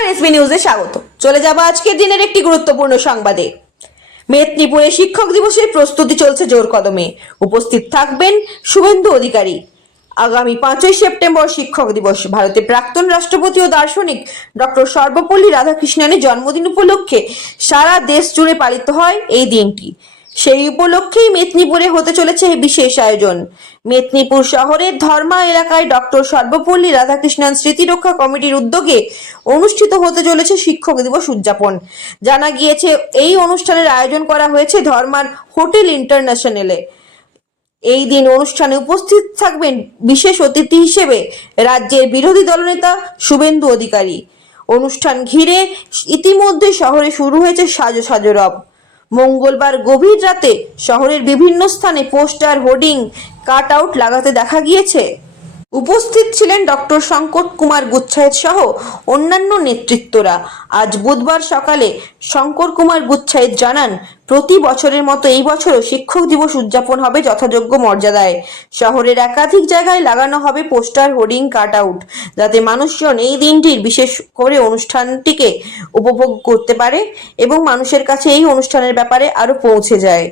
নমস্কার, এসবি নিউজে স্বাগত। চলে যাব আজকের দিনের একটি গুরুত্বপূর্ণ সংবাদে। মেদিনীপুরে শিক্ষক দিবসের প্রস্তুতি চলছে জোর কদমে। উপস্থিত থাকবেন শুভেন্দু অধিকারী। আগামী 5ই সেপ্টেম্বর শিক্ষক দিবস। ভারতের প্রাক্তন রাষ্ট্রপতি ও দার্শনিক ডক্টর সর্বপল্লী রাধাকৃষ্ণনের জন্মদিন উপলক্ষে সারা দেশ জুড়ে পালিত হয় এই দিনটি। সেই উপলক্ষেই মেদিনীপুরে হতে চলেছে বিশেষ আয়োজন। মেদিনীপুর শহরের ধর্মা এলাকায় ডক্টর সর্বপল্লী রাধাকৃষ্ণন স্মৃতিরক্ষা কমিটির উদ্যোগে অনুষ্ঠিত হতে চলেছে শিক্ষক দিবস উদযাপন। জানা গিয়েছে এই অনুষ্ঠানের আয়োজন করা হয়েছে ধর্মার হোটেল ইন্টারন্যাশনালে। এই দিন অনুষ্ঠানে উপস্থিত থাকবেন বিশেষ অতিথি হিসেবে রাজ্যের বিরোধী দলনেতা শুভেন্দু অধিকারী। অনুষ্ঠান ঘিরে ইতিমধ্যে শহরে শুরু হয়েছে সাজো রব। মঙ্গলবার গভীর রাতে শহরের বিভিন্ন স্থানে পোস্টার, হোর্ডিং, কাট আউট লাগাতে দেখা গিয়েছে। উপস্থিত ছিলেন ডক্টর শঙ্কর কুমার গুচ্ছায়েত সহ অন্যান্য নেতৃত্বরা। আজ বুধবার সকালে শঙ্কর কুমার গুচ্ছায়েত জানান, প্রতি বছরের মতো এই বছরও শিক্ষক দিবস উদযাপন হবে যথাযোগ্য মর্যাদায়। শহরের একাধিক জায়গায় লাগানো হবে পোস্টার, হোর্ডিং, কাট আউট, যাতে মানুষজন এই দিনটির বিশেষ করে অনুষ্ঠানটিকে উপভোগ করতে পারে এবং মানুষের কাছে এই অনুষ্ঠানের ব্যাপারে আরো পৌঁছে যায়।